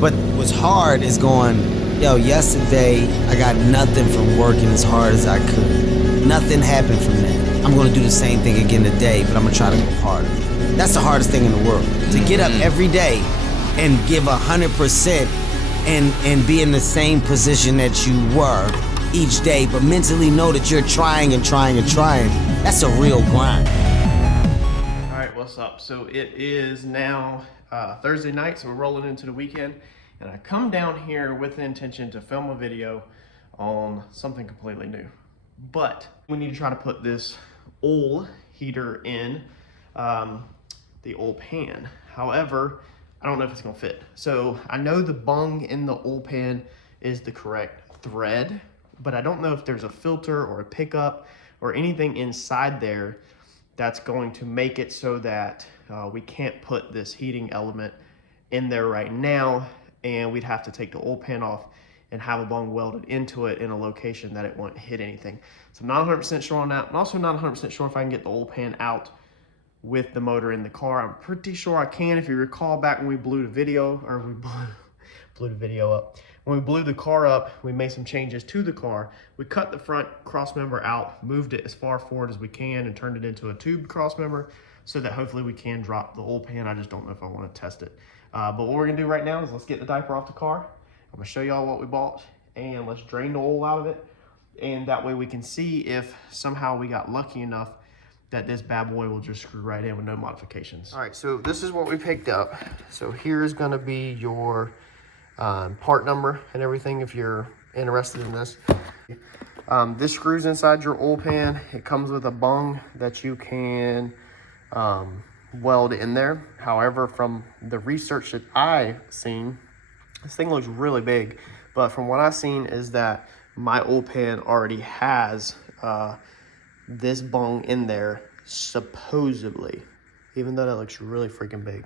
But what's hard is going, yo, yesterday I got nothing from working as hard as I could. Nothing happened from that. I'm gonna do the same thing again today, but I'm gonna try to go harder. That's the hardest thing in the world. To get up every day and give 100% and be in the same position that you were each day, but mentally know that you're trying and trying and trying. That's a real grind. All right, what's up? So it is now Thursday night, so we're rolling into the weekend, and I come down here with the intention to film a video on something completely new. But we need to try to put this oil heater in the oil pan. However, I don't know if it's gonna fit. So I know the bung in the oil pan is the correct thread, but I don't know if there's a filter or a pickup or anything inside there that's going to make it so that we can't put this heating element in there right now, and we'd have to take the oil pan off and have a bung welded into it in a location that it won't hit anything. So I'm not 100% sure on that. I'm also not 100% sure if I can get the oil pan out with the motor in the car. I'm pretty sure I can. If you recall back when we blew the video, or we blew the video up. When we blew the car up, we made some changes to the car. We cut the front cross member out, moved it as far forward as we can, and turned it into a tube cross member so that hopefully we can drop the oil pan. I just don't know if I want to test it. But what we're gonna do right now is let's get the diaper off the car. I'm gonna show y'all what we bought, and let's drain the oil out of it. And that way we can see if somehow we got lucky enough that this bad boy will just screw right in with no modifications. All right, so this is what we picked up. So here's gonna be your part number and everything if you're interested in this. This screws inside your oil pan. It comes with a bung that you can weld in there. However, from the research that I've seen, this thing looks really big, but from what I've seen is that my oil pan already has this bung in there, supposedly, even though that looks really freaking big.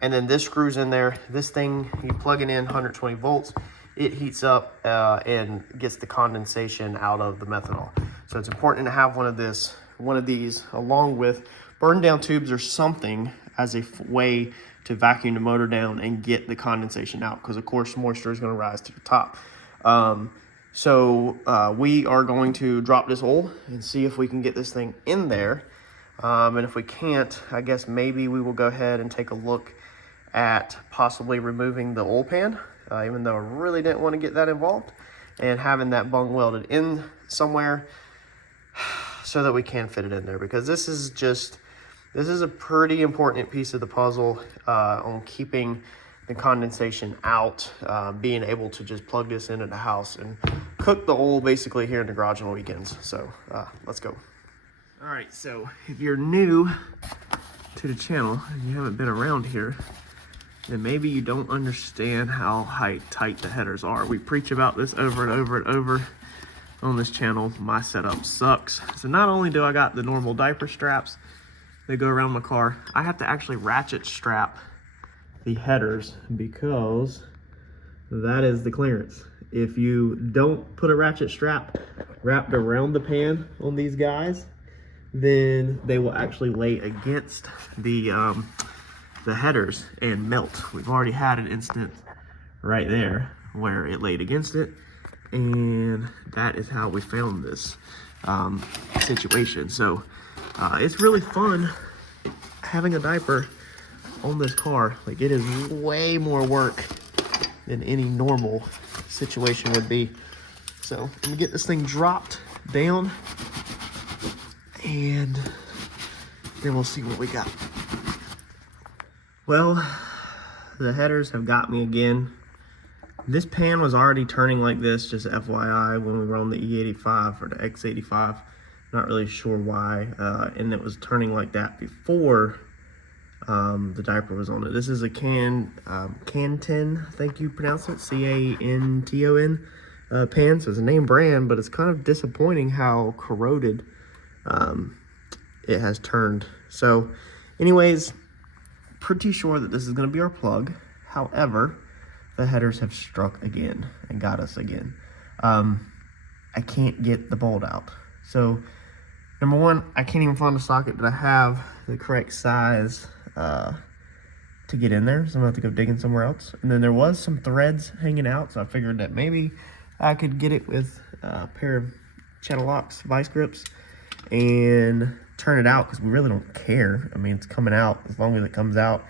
And then this screws in there. This thing, you plug it in 120 volts, it heats up and gets the condensation out of the methanol. So it's important to have one of these along with burn down tubes or something as a way to vacuum the motor down and get the condensation out, because of course moisture is going to rise to the top. So we are going to drop this oil and see if we can get this thing in there. And if we can't, I guess maybe we will go ahead and take a look at possibly removing the oil pan, even though I really didn't want to get that involved, and having that bung welded in somewhere so that we can fit it in there, because this is a pretty important piece of the puzzle on keeping the condensation out, being able to just plug this into the house and cook the oil basically here in the garage on weekends. So let's go. All right, so if you're new to the channel and you haven't been around here, then maybe you don't understand how tight the headers are. We preach about this over and over and over on this channel. My setup sucks. So not only do I got the normal diaper straps that go around my car, I have to actually ratchet strap the headers because that is the clearance. If you don't put a ratchet strap wrapped around the pan on these guys, then they will actually lay against the headers and melt. We've already had an instance right there where it laid against it, and that is how we found this situation. So it's really fun having a diaper on this car. Like, it is way more work than any normal situation would be. So I'm gonna get this thing dropped down and then we'll see what we got. Well, the headers have got me again. This pan was already turning like this, just FYI, when we were on the E85 or the X85. Not really sure why. And it was turning like that before the diaper was on it. This is a Canton, I think you pronounce it, C-A-N-T-O-N pan. So it's a name brand, but it's kind of disappointing how corroded it has turned. So anyways, pretty sure that this is going to be our plug. However, the headers have struck again and got us again. I can't get the bolt out. So number one, I can't even find a socket that I have the correct size to get in there, so I'm gonna have to go digging somewhere else. And then there was some threads hanging out, so I figured that maybe I could get it with a pair of channel locks, vice grips, and turn it out, because we really don't care. I mean, it's coming out. As long as it comes out,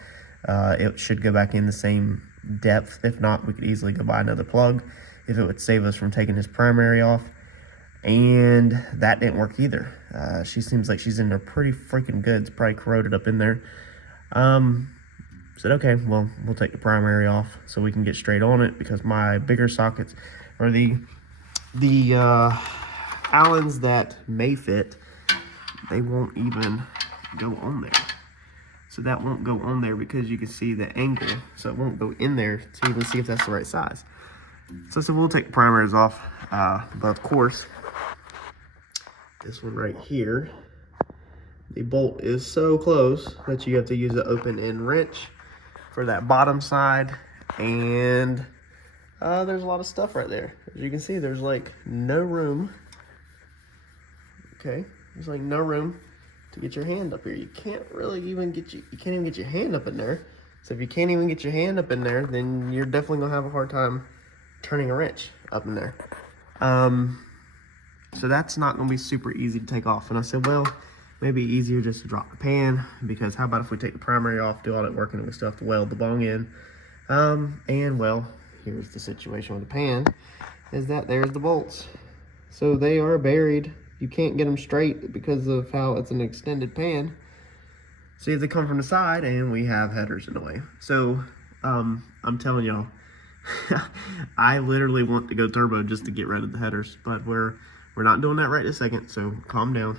it should go back in the same depth. If not, we could easily go buy another plug if it would save us from taking his primary off. And that didn't work either. She seems like she's in there pretty freaking good. It's probably corroded up in there. Said, okay, well, we'll take the primary off so we can get straight on it, because my bigger sockets, or the Allens that may fit, they won't even go on there. So that won't go on there because you can see the angle, so it won't go in there to even see if that's the right size. So I said, we'll take the primaries off, but of course, this one right here, the bolt is so close that you have to use an open end wrench for that bottom side. And there's a lot of stuff right there. As you can see, there's like no room. Okay, there's like no room to get your hand up here. You can't really even get you can't even get your hand up in there. So if you can't even get your hand up in there, then you're definitely gonna have a hard time turning a wrench up in there. So that's not gonna be super easy to take off. And I said, well, maybe easier just to drop the pan, because how about if we take the primary off, do all that work, and we still have to weld the bung in. And well, here's the situation with the pan, is that there's the bolts. So they are buried. You can't get them straight because of how it's an extended pan. So you have to come from the side, and we have headers in the way. So I'm telling y'all, I literally want to go turbo just to get rid of the headers, but we're not doing that right this second, so calm down.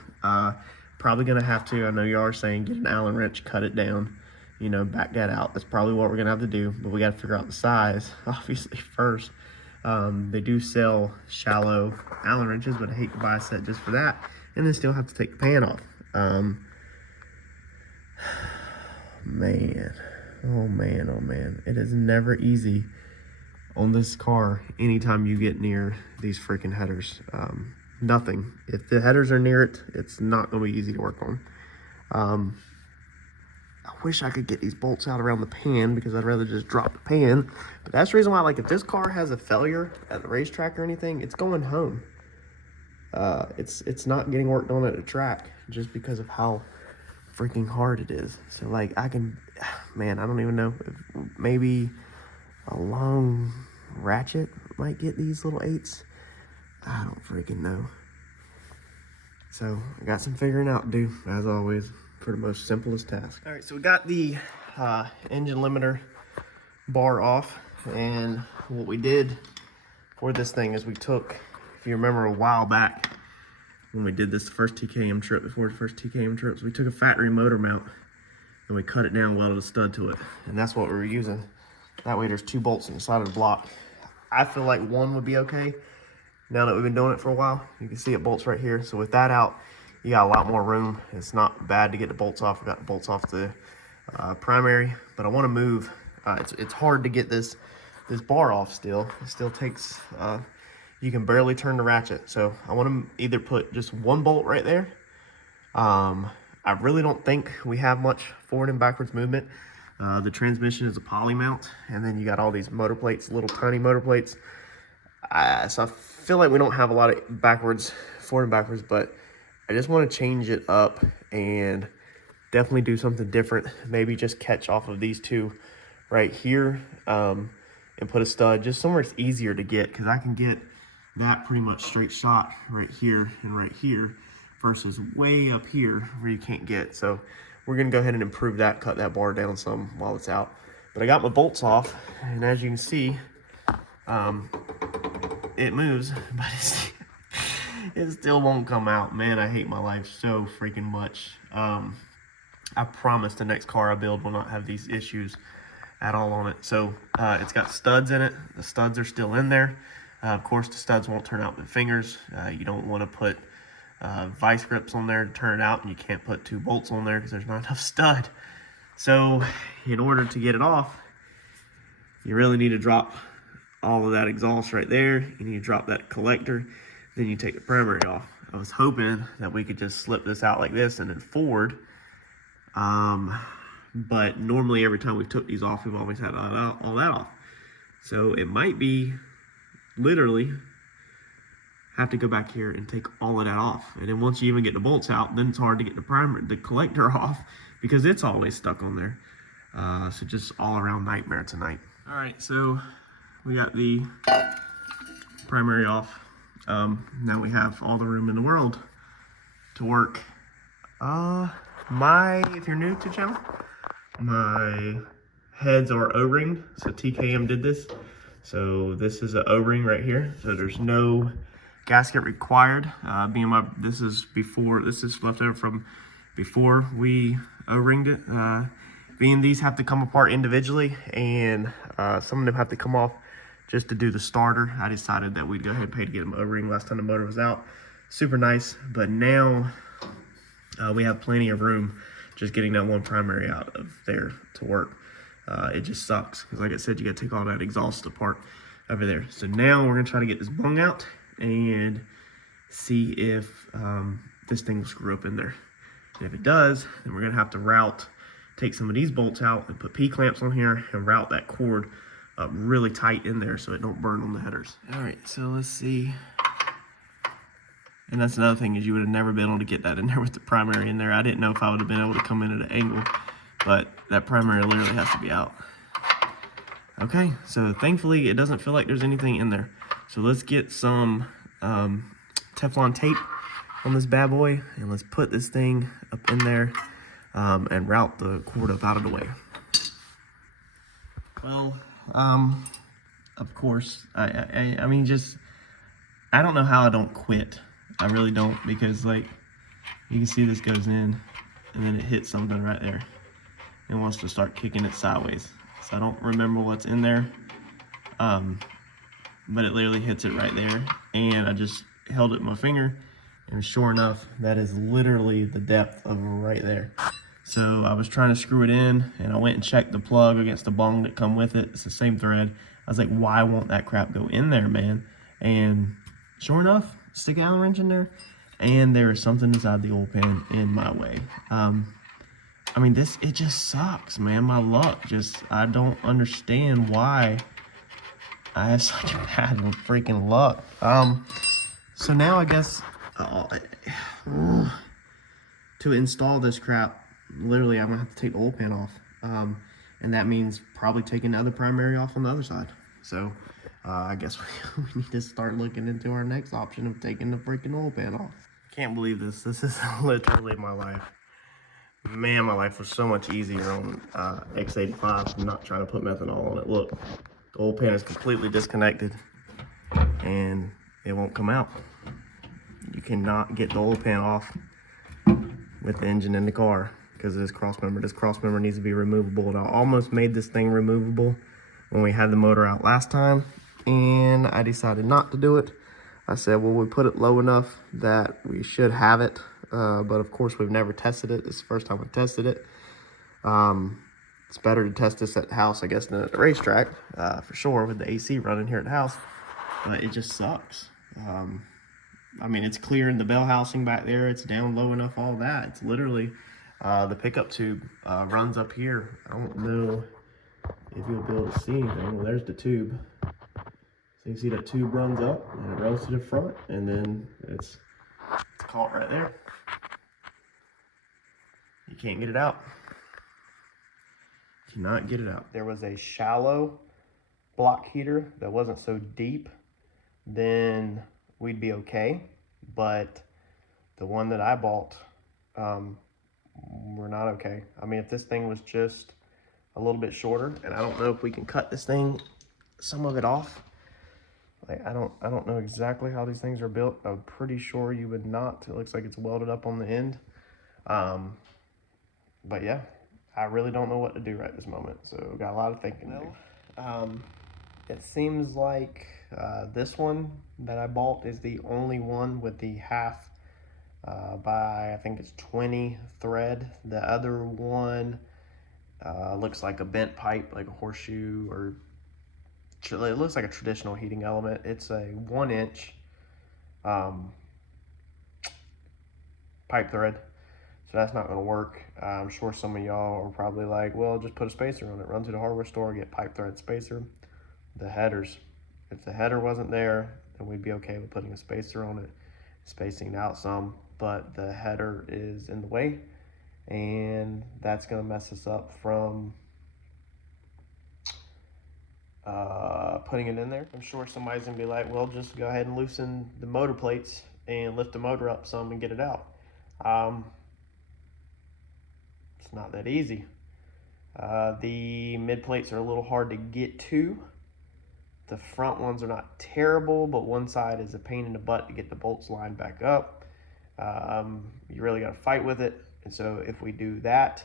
Probably gonna have to, I know you are saying, get an Allen wrench, cut it down, you know, back that out. That's probably what we're gonna have to do, but we gotta figure out the size, obviously, first. They do sell shallow Allen wrenches, but I hate to buy a set just for that, and then still have to take the pan off. Man, oh man, oh man. It is never easy on this car anytime you get near these freaking headers. Nothing. If the headers are near it, it's not going to be easy to work on. I wish I could get these bolts out around the pan, because I'd rather just drop the pan. But that's the reason why, like, if this car has a failure at the racetrack or anything, it's going home. It's not getting worked on at the track just because of how freaking hard it is. So, like, man, I don't even know. Maybe a long ratchet might get these little 8s. I don't freaking know. So I got some figuring out to do, as always, for the most simplest task. All right, so we got the engine limiter bar off, and what we did for this thing is we took, if you remember a while back when we did this first TKM trip, before the first TKM trips, we took a factory motor mount and we cut it down, welded a stud to it, and that's what we were using. That way there's 2 bolts on the side of the block. I feel like 1 would be okay. Now that we've been doing it for a while, you can see it bolts right here. So with that out, you got a lot more room. It's not bad to get the bolts off. We got the bolts off the primary, but I want to move. It's hard to get this bar off still. It still takes, you can barely turn the ratchet. So I want to either put just 1 bolt right there. I really don't think we have much forward and backwards movement. The transmission is a poly mount, and then you got all these motor plates, little tiny motor plates. So I feel like we don't have a lot of forward and backwards, but I just want to change it up and definitely do something different. Maybe just catch off of these 2 right here, and put a stud just somewhere it's easier to get, because I can get that pretty much straight shot right here and right here versus way up here where you can't get. So we're gonna go ahead and improve that, cut that bar down some while it's out. But I got my bolts off, and as you can see, it moves, but it still won't come out. Man, I hate my life so freaking much. I promise the next car I build will not have these issues at all on it. So it's got studs in it. The studs are still in there. Of course, the studs won't turn out with fingers. You don't want to put vice grips on there to turn it out, and you can't put 2 bolts on there because there's not enough stud. So in order to get it off, you really need to drop all of that exhaust right there. You need to drop that collector, then you take the primary off. I was hoping that we could just slip this out like this and then forward. but normally every time we've took these off, we've always had all that off. So it might be literally have to go back here and take all of that off. And then once you even get the bolts out, then it's hard to get the collector off because it's always stuck on there. So just all around nightmare tonight. All right, so we got the primary off. Now we have all the room in the world to work. If you're new to the channel, my heads are O-ringed, so TKM did this. So this is an O-ring right here, so there's no gasket required. This is left over from before we O-ringed it. Being these have to come apart individually, and some of them have to come off just to do the starter. I decided that we'd go ahead and pay to get them O-ring last time the motor was out. Super nice, but now we have plenty of room just getting that one primary out of there to work. It just sucks, because like I said, you gotta take all that exhaust apart over there. So now we're gonna try to get this bung out and see if this thing will screw up in there. And if it does, then we're gonna have to take some of these bolts out and put P-clamps on here and route that cord up really tight in there so it don't burn on the headers. All right, so let's see. And that's another thing, is you would have never been able to get that in there with the primary in there. I didn't know if I would have been able to come in at an angle, but that primary literally has to be out. Okay, so thankfully it doesn't feel like there's anything in there. So let's get some Teflon tape on this bad boy, and let's put this thing up in there and route the cord up out of the way. Well, of course, I mean, I don't know how I don't quit. I really don't, because like you can see this goes in and then it hits something right there. It wants to start kicking it sideways. So I don't remember what's in there, but it literally hits it right there. And I just held it with my finger, and sure enough, that is literally the depth of right there. So I was trying to screw it in, and I went and checked the plug against the bung that come with it. It's the same thread. I was like, why won't that crap go in there, man? And sure enough, stick an Allen wrench in there, and there is something inside the oil pan in my way. I mean, it just sucks, man. My luck I don't understand why I have such bad freaking luck. So now I guess to install this crap, literally I'm gonna have to take the oil pan off. And that means probably taking the other primary off on the other side. So I guess we need to start looking into our next option of taking the freaking oil pan off. Can't believe this. This is literally my life. Man, my life was so much easier on X85. I'm not trying to put methanol on it. Look, the oil pan is completely disconnected and it won't come out. You cannot get the oil pan off with the engine in the car because of this cross member. This cross member needs to be removable, and I almost made this thing removable when we had the motor out last time, and I decided not to do it. I said, well, we put it low enough that we should have it, but of course we've never tested it. This is the first time we tested it. It's better to test this at the house, I guess, than at the racetrack, for sure, with the AC running here at the house, but it just sucks. I mean, it's clear in the bell housing back there. It's down low enough, all that. It's literally, the pickup tube runs up here. I don't know if you'll be able to see anything. Well, there's the tube. So you see that tube runs up and it runs to the front, and then it's caught right there. You can't get it out. Cannot get it out. There was a shallow block heater that wasn't so deep, then we'd be okay. But the one that I bought, we're not okay. I mean, if this thing was just a little bit shorter, and I don't know if we can cut this thing, some of it off. Like, I don't know exactly how these things are built. I'm pretty sure you would not. It looks like it's welded up on the end. But yeah, I really don't know what to do right this moment. So got a lot of thinking to do. It seems like this one that I bought is the only one with the half by, I think it's 20 thread. The other one looks like a bent pipe, like a horseshoe, or it looks like a traditional heating element. It's a 1-inch pipe thread. So that's not gonna work. I'm sure some of y'all are probably like, well, just put a spacer on it. Run to the hardware store, get pipe thread spacer. The headers, if the header wasn't there, then we'd be okay with putting a spacer on it, spacing it out some, but the header is in the way, and that's gonna mess us up from putting it in there. I'm sure somebody's gonna be like, well, just go ahead and loosen the motor plates and lift the motor up some and get it out. It's not that easy. The mid plates are a little hard to get to. The front ones are not terrible, but one side is a pain in the butt to get the bolts lined back up. You really got to fight with it. And so if we do that,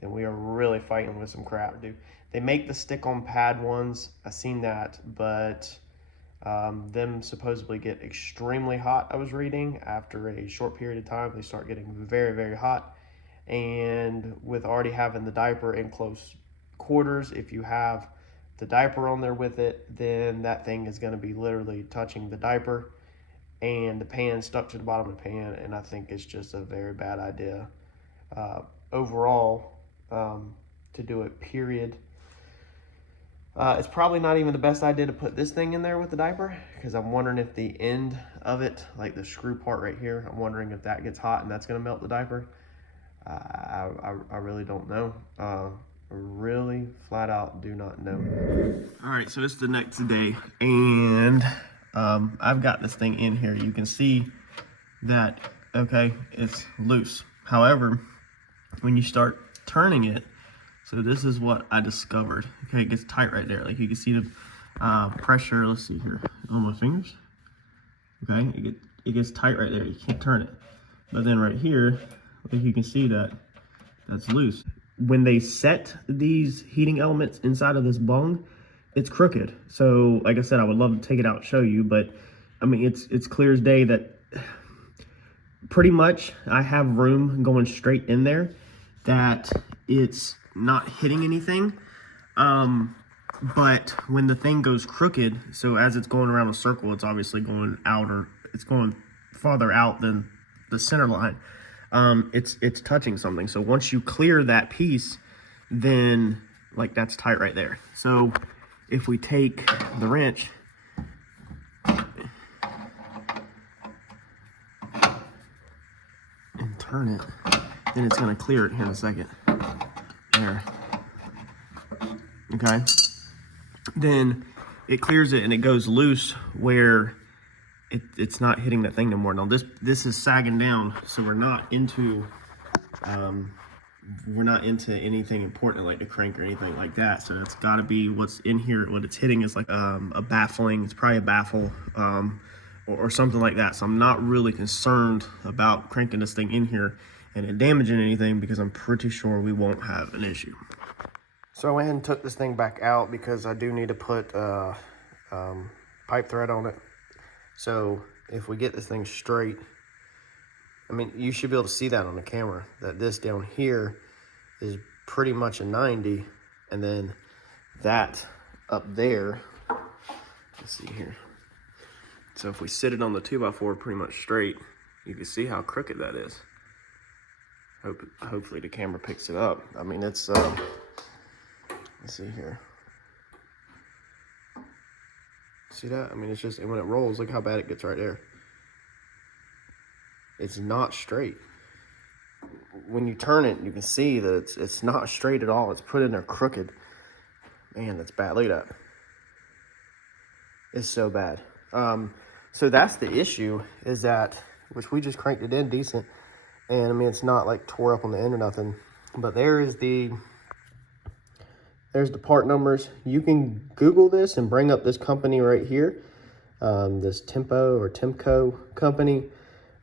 then we are really fighting with some crap. They make the stick-on pad ones. I've seen that, but them supposedly get extremely hot. I was reading after a short period of time, they start getting very, very hot. And with already having the diaper in close quarters, if you have the diaper on there with it, then that thing is going to be literally touching the diaper and the pan stuck to the bottom of the pan, and I think it's just a very bad idea overall to do it, period. It's probably not even the best idea to put this thing in there with the diaper, because I'm wondering if the end of it, like the screw part right here, I'm wondering if that gets hot and that's going to melt the diaper. I really don't know. Really flat out do not know. All right, so it's the next day, and I've got this thing in here. You can see that, okay, it's loose. However, when you start turning it, so this is what I discovered. Okay, it gets tight right there. Like you can see the pressure. Let's see here on my fingers. Okay, it gets tight right there. You can't turn it. But then right here, like you can see that that's loose. When they set these heating elements inside of this bung, it's crooked. So like I said, I would love to take it out and show you, but I mean, it's clear as day that pretty much I have room going straight in there, that it's not hitting anything. But when the thing goes crooked, so as it's going around a circle, it's obviously going out, or it's going farther out than the center line. It's touching something. So once you clear that piece, then like that's tight right there. So if we take the wrench and turn it, then it's going to clear it here in a second. There. Okay. Then it clears it and it goes loose where it's not hitting that thing no more. Now this is sagging down, so we're not into anything important like the crank or anything like that. So it's got to be what's in here. What it's hitting is like a baffling. It's probably a baffle or something like that. So I'm not really concerned about cranking this thing in here and it damaging anything, because I'm pretty sure we won't have an issue. So I went ahead and took this thing back out because I do need to put pipe thread on it. So if we get this thing straight, I mean, you should be able to see that on the camera, that this down here is pretty much a 90, and then that up there, let's see here. So if we sit it on the 2x4 pretty much straight, you can see how crooked that is. Hopefully the camera picks it up. I mean, it's, let's see here. See that? I mean, it's just, and when it rolls, look how bad it gets right there. It's not straight. When you turn it, you can see that it's not straight at all. It's put in there crooked. Man, that's bad. Look at that. It's so bad. So that's the issue, is that, which we just cranked it in decent. And I mean, it's not like tore up on the end or nothing, but there's the part numbers. You can Google this and bring up this company right here, this Tempo or Temco company,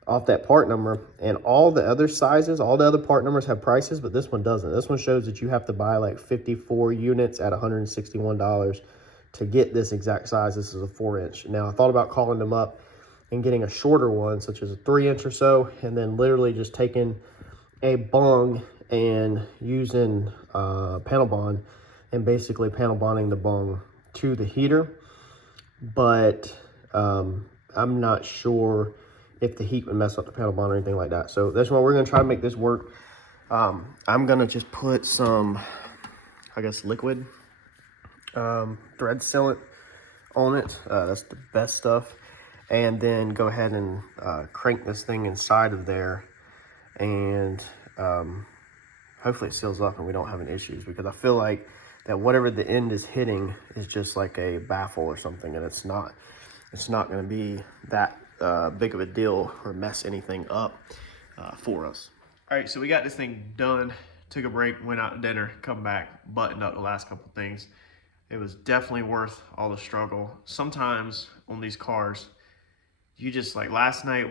off that part number, and all the other sizes, all the other part numbers have prices, but this one doesn't. This one shows that you have to buy like 54 units at $161 to get this exact size. This is a 4-inch. Now I thought about calling them up and getting a shorter one, such as a 3-inch or so, and then literally just taking a bung and using panel bond and basically panel bonding the bung to the heater. But I'm not sure if the heat would mess up the panel bond or anything like that. So that's why we're gonna try to make this work. I'm gonna just put some, I guess, liquid thread sealant on it. That's the best stuff. And then go ahead and crank this thing inside of there, and hopefully it seals up and we don't have any issues, because I feel like that whatever the end is hitting is just like a baffle or something, and it's not going to be that big of a deal or mess anything up for us. All right, so we got this thing done, took a break, went out to dinner, come back, buttoned up the last couple things. It was definitely worth all the struggle. Sometimes on these cars, you just, like last night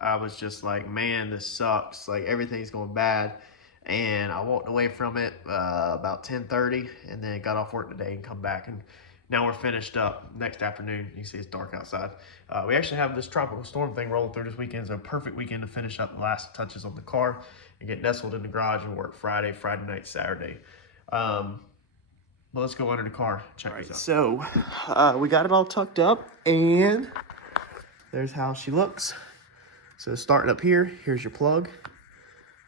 I was just like, man, this sucks. Like, everything's going bad. And I walked away from it about 10:30, and then got off work today and come back. And now we're finished up next afternoon. You can see it's dark outside. We actually have this tropical storm thing rolling through this weekend. It's a perfect weekend to finish up the last touches on the car and get nestled in the garage and work Friday night, Saturday. But let's go under the car, check this out. So we got it all tucked up, and there's how she looks. So starting up here, here's your plug.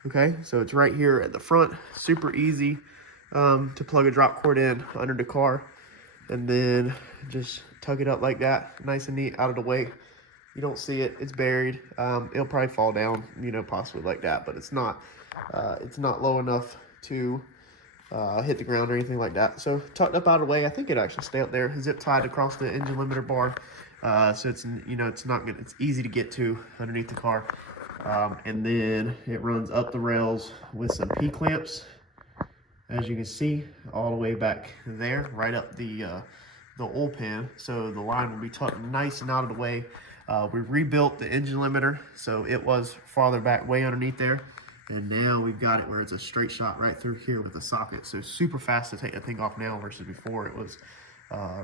Okay, so it's right here at the front. Super easy to plug a drop cord in under the car, and then just tug it up like that, nice and neat, out of the way. You don't see it, it's buried. It'll probably fall down, you know, possibly like that, but it's not low enough to hit the ground or anything like that. So tucked up out of the way. I think it actually stay up there, zip tied across the engine limiter bar. So it's, you know, it's easy to get to underneath the car. And then it runs up the rails with some P-clamps, as you can see, all the way back there, right up the oil pan. So the line will be tucked nice and out of the way. We rebuilt the engine limiter, so it was farther back way underneath there. And now we've got it where it's a straight shot right through here with a socket. So super fast to take that thing off now versus before it was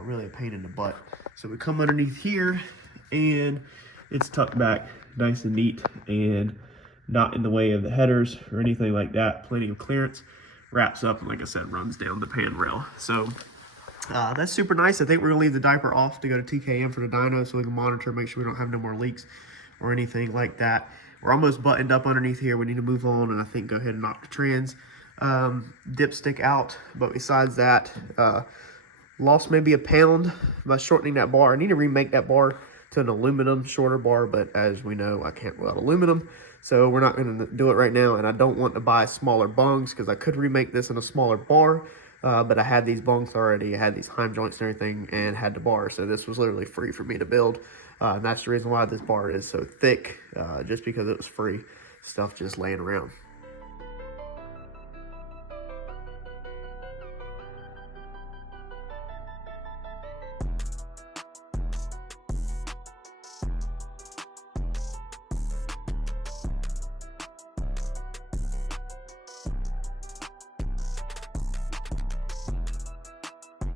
really a pain in the butt. So we come underneath here, and it's tucked back nice and neat and not in the way of the headers or anything like that. Plenty of clearance. Wraps up and, like I said, runs down the pan rail. So that's super nice. I think we're gonna leave the diaper off to go to TKM for the dyno so we can monitor, make sure we don't have no more leaks or anything like that. We're almost buttoned up underneath here. We need to move on, and I think go ahead and knock the trans dipstick out. But besides that, lost maybe a pound by shortening that bar. I need to remake that bar to an aluminum shorter bar, but as we know, I can't weld aluminum, so we're not going to do it right now. And I don't want to buy smaller bungs, because I could remake this in a smaller bar, but I had these bungs already. I had these heim joints and everything, and had the bar, so this was literally free for me to build. And that's the reason why this bar is so thick, just because it was free stuff just laying around.